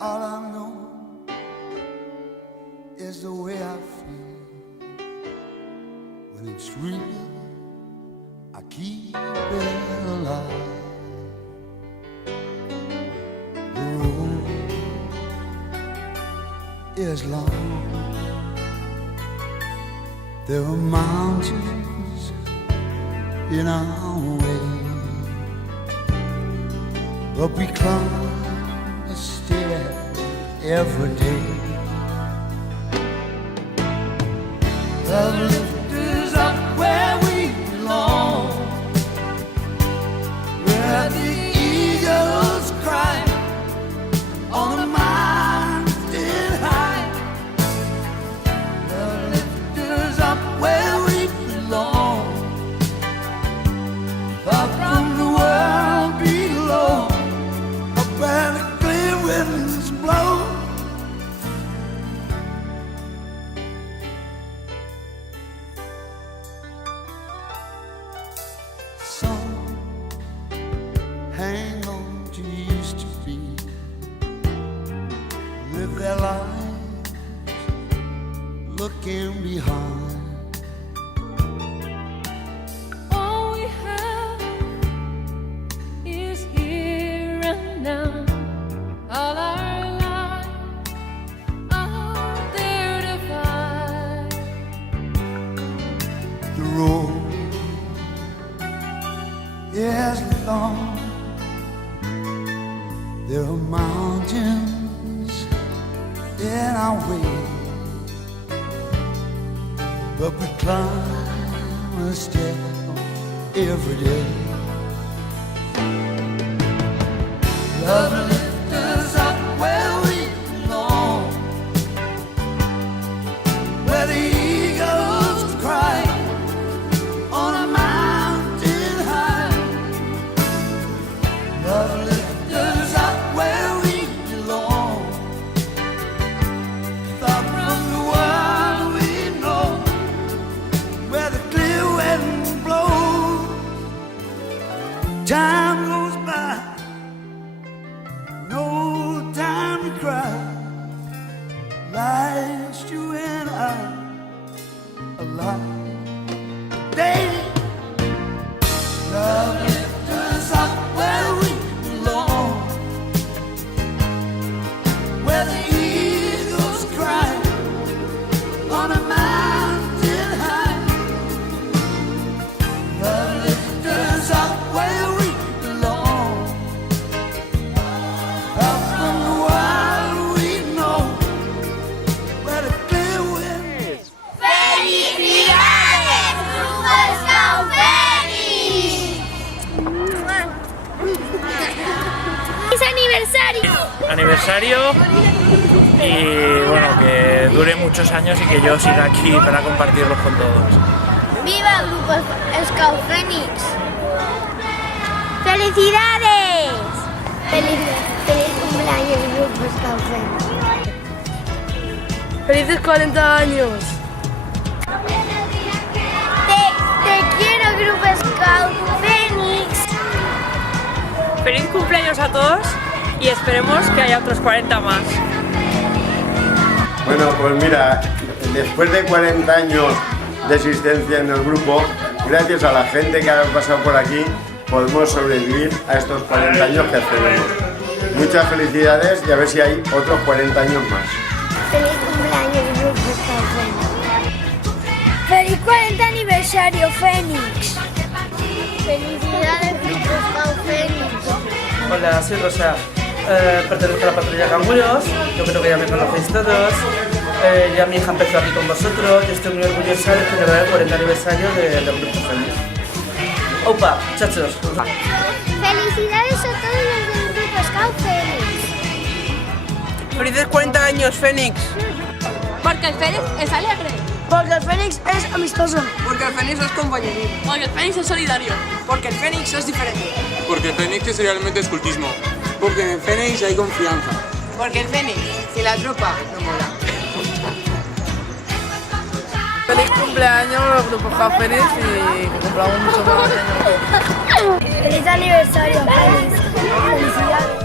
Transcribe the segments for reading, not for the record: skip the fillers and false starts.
All I know is the way I feel. When it's real, I keep it alive. The road is long. There are mountains in our way, but we climb a stair every day. Love lifts us up where we belong, where the eagles cry on a mountain high. Love lifts us up where we belong, far from the world below, up where the clear winds blow. Some hang on to used to be, live their lives looking behind. All we have is here and now. All our lives are there to find. The road is long. There are mountains in our way, but we climb a step every day. Love lifts us up where we belong, where the eagles cry on a mountain high. Love lifts us up where we belong, far from the world we know, where the clear wind blows. Time goes by, no time to cry. Life's you and I alive. Day, love lifts us up where we belong, where the eagles cry on a mountain high. Love lifts us up where we belong, up from the world we know, where the clear wind. ¡Felicidades, Grupo Scout Fénix! ¡Feliz aniversario! Aniversario y bueno, que dure muchos años y que yo siga aquí para compartirlos con todos. ¡Viva Grupo Scout Fénix! ¡Felicidades! ¡Feliz cumpleaños, Grupo Scout Fénix! ¡Felices 40 años! ¡Te quiero, Grupo Scout Fénix! ¡Feliz cumpleaños a todos! Y esperemos que haya otros 40 más. Bueno, pues mira, después de 40 años de existencia en el grupo, gracias a la gente que ha pasado por aquí, podemos sobrevivir a estos 40 años que tenemos. Muchas felicidades y a ver si hay otros 40 años más. ¡Feliz cumpleaños, Grupo Scout Fénix! ¡Feliz 40 aniversario, Fénix! ¡Felicidades, Grupo Scout Fénix! Hola, soy Rosa. Pertenezco a la patrulla Cangullos. Yo creo que ya me conocéis todos. Ya mi hija empezó aquí con vosotros. Yo estoy muy orgullosa de celebrar el 40 aniversario del Grupo Fénix. ¡Opa, muchachos! ¡Felicidades a todos los del Grupo Scout Fénix! ¡Felices 40 años, Fénix! Porque el Fénix es alegre. Porque el Fénix es amistoso. Porque el Fénix es compañerismo. Porque el Fénix es solidario. Porque el Fénix es diferente. Porque el Fénix es realmente escultismo. Porque en el Fénix hay confianza. Porque el Fénix, sin la tropa, no mola. Feliz cumpleaños, Grupo Scout Fénix, y que cumplamos muchos más años. ¡Feliz aniversario, Fénix! ¡Felicidades!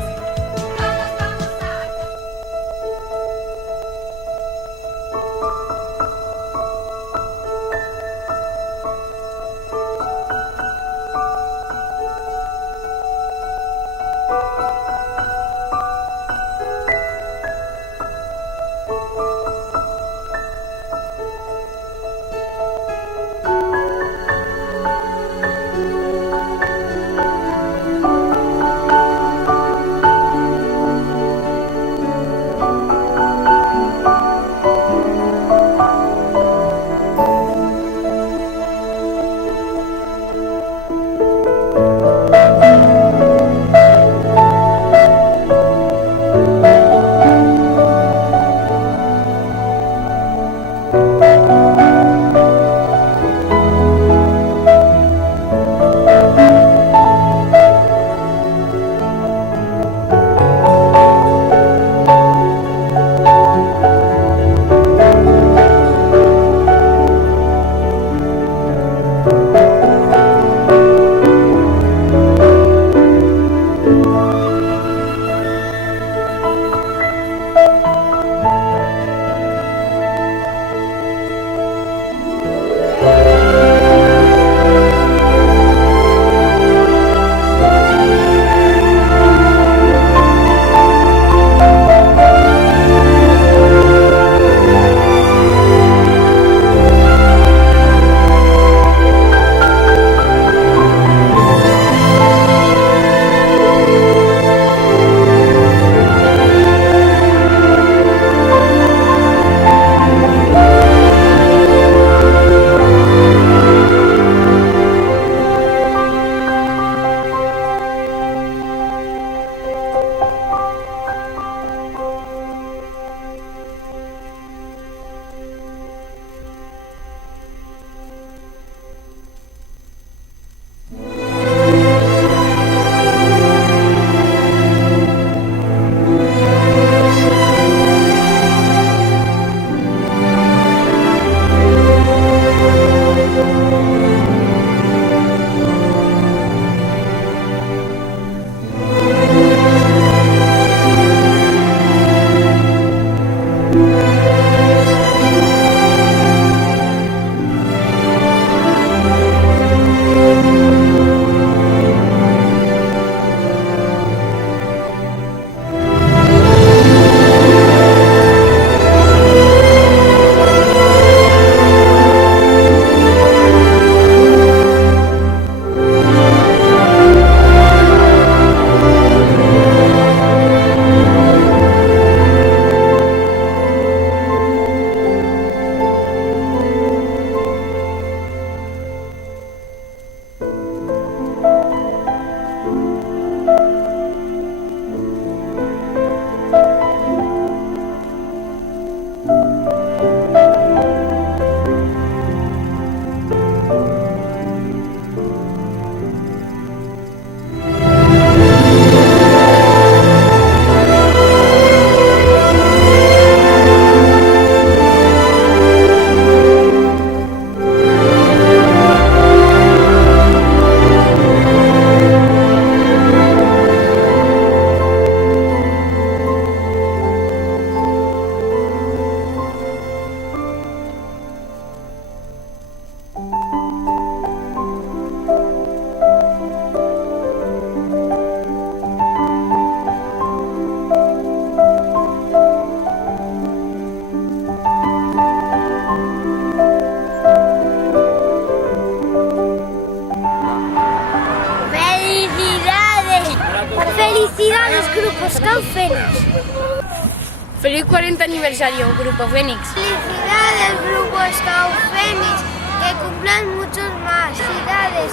Feliz 40 aniversario, Grupo Fénix. Felicidades, Grupo Scout Fénix, que cumplan muchos más. Felicidades,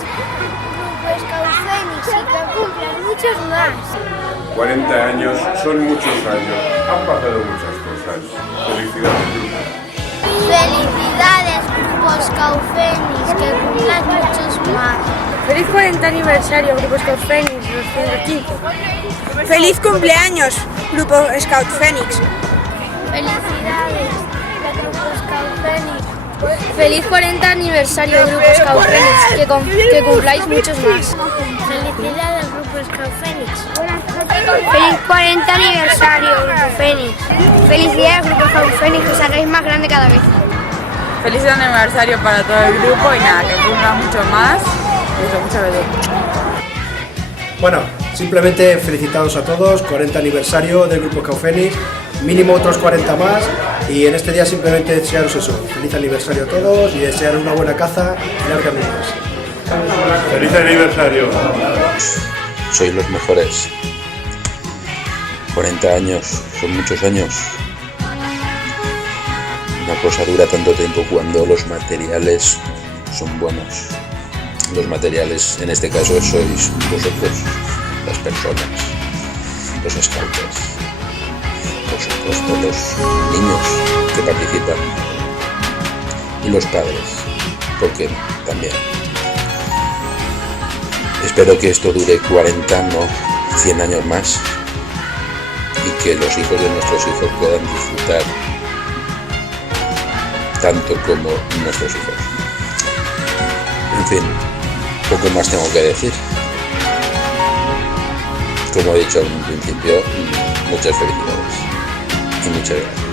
Grupo Scout Fénix, y que cumplan muchos más. 40 años son muchos años, han pasado muchas cosas. Felicidades, grupo. Felicidades, Grupo Scout Fénix, que cumplan muchos más. Feliz 40 aniversario, Grupo Scout Fénix 215. Feliz cumpleaños, Grupo Scout Fénix. Felicidades, Grupo Scout Fénix. Feliz 40 aniversario, Grupo Scout Fénix, que cumpláis muchos más. Felicidades, Grupo Scout Fénix. Feliz 40 aniversario, Grupo Fénix. Felicidades, Grupo Scout Fénix, que os hagáis más grande cada vez. Feliz aniversario para todo el grupo y nada, que cumpla mucho más. Muchas gracias. Bueno, simplemente felicitaros a todos, 40 aniversario del Grupo Scout Fénix, mínimo otros 40 más, y en este día simplemente desearos eso, feliz aniversario a todos y desearos una buena caza y largas vidas. Feliz aniversario. Sois los mejores. 40 años, son muchos años. Una cosa dura tanto tiempo cuando los materiales son buenos. Los materiales, en este caso, sois vosotros, las personas, los scouts, por supuesto los niños que participan y los padres, porque también. Espero que esto dure 40, no 100 años más, y que los hijos de nuestros hijos puedan disfrutar tanto como nuestros hijos. En fin, poco más tengo que decir. Como he dicho en un principio, muchas felicidades y muchas gracias.